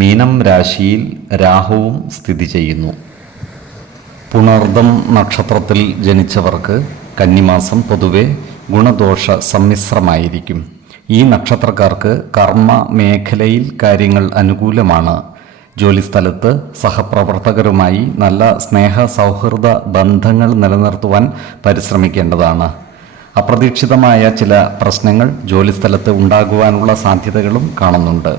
മീനം രാശിയിൽ രാഹുവും സ്ഥിതി ചെയ്യുന്നു. പുണർദം നക്ഷത്രത്തിൽ ജനിച്ചവർക്ക് കന്നിമാസം പൊതുവെ ഗുണദോഷ സമ്മിശ്രമായിരിക്കും. ഈ നക്ഷത്രക്കാർക്ക് കർമ്മ മേഖലയിൽ കാര്യങ്ങൾ അനുകൂലമാണ്. ജോലിസ്ഥലത്ത് സഹപ്രവർത്തകരുമായി നല്ല സ്നേഹ സൗഹൃദ ബന്ധങ്ങൾ നിലനിർത്തുവാൻ പരിശ്രമിക്കേണ്ടതാണ്. അപ്രതീക്ഷിതമായ ചില പ്രശ്നങ്ങൾ ജോലിസ്ഥലത്ത് ഉണ്ടാകുവാനുള്ള സാധ്യതകളും കാണുന്നുണ്ട്.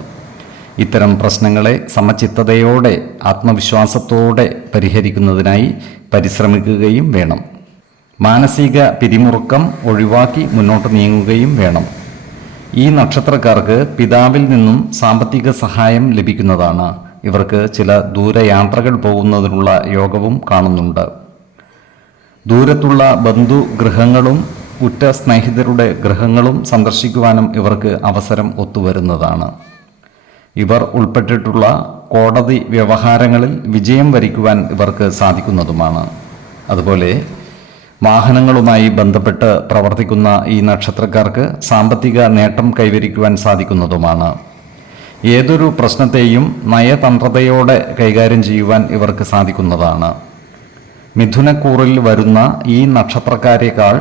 ഇത്തരം പ്രശ്നങ്ങളെ സമചിത്തതയോടെ ആത്മവിശ്വാസത്തോടെ പരിഹരിക്കുന്നതിനായി പരിശ്രമിക്കുകയും വേണം. മാനസിക പിരിമുറുക്കം ഒഴിവാക്കി മുന്നോട്ട് നീങ്ങുകയും വേണം. ഈ നക്ഷത്രക്കാർക്ക് പിതാവിൽ നിന്നും സാമ്പത്തിക സഹായം ലഭിക്കുന്നതാണ്. ഇവർക്ക് ചില ദൂരയാത്രകൾ പോകുന്നതിനുള്ള യോഗവും കാണുന്നുണ്ട്. ദൂരത്തുള്ള ബന്ധു ബന്ധുഗൃഹങ്ങളും ഉറ്റ സ്നേഹിതരുടെ ഗൃഹങ്ങളും സന്ദർശിക്കുവാനും ഇവർക്ക് അവസരം ഒത്തുവരുന്നതാണ്. ഇവർ ഉൾപ്പെട്ടിട്ടുള്ള കോടതി വ്യവഹാരങ്ങളിൽ വിജയം വരിക്കുവാൻ ഇവർക്ക് സാധിക്കുന്നതുമാണ്. അതുപോലെ വാഹനങ്ങളുമായി ബന്ധപ്പെട്ട് പ്രവർത്തിക്കുന്ന ഈ നക്ഷത്രക്കാർക്ക് സാമ്പത്തിക നേട്ടം കൈവരിക്കുവാൻ സാധിക്കുന്നതുമാണ്. ഏതൊരു പ്രശ്നത്തെയും നയതന്ത്രതയോടെ കൈകാര്യം ചെയ്യുവാൻ ഇവർക്ക് സാധിക്കുന്നതാണ്. മിഥുനക്കൂറിൽ വരുന്ന ഈ നക്ഷത്രക്കാരേക്കാൾ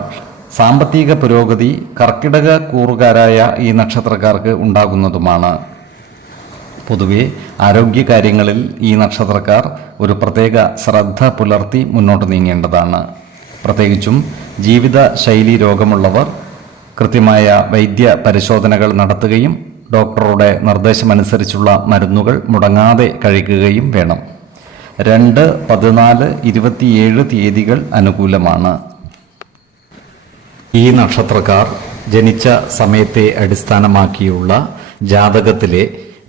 സാമ്പത്തിക പുരോഗതി കർക്കിടക കൂറുകാരായ ഈ നക്ഷത്രക്കാർക്ക് ഉണ്ടാകുന്നതുമാണ്. പൊതുവെ ആരോഗ്യകാര്യങ്ങളിൽ ഈ നക്ഷത്രക്കാർ ഒരു പ്രത്യേക ശ്രദ്ധ പുലർത്തി മുന്നോട്ട് നീങ്ങേണ്ടതാണ്. പ്രത്യേകിച്ചും ജീവിത ശൈലി രോഗമുള്ളവർ കൃത്യമായ വൈദ്യ പരിശോധനകൾ നടത്തുകയും ഡോക്ടറുടെ നിർദ്ദേശമനുസരിച്ചുള്ള മരുന്നുകൾ മുടങ്ങാതെ കഴിക്കുകയും വേണം. രണ്ട് പതിനാല് ഇരുപത്തിയേഴ് തീയതികൾ അനുകൂലമാണ്. ഈ നക്ഷത്രക്കാർ ജനിച്ച സമയത്തെ അടിസ്ഥാനമാക്കിയുള്ള ജാതകത്തിലെ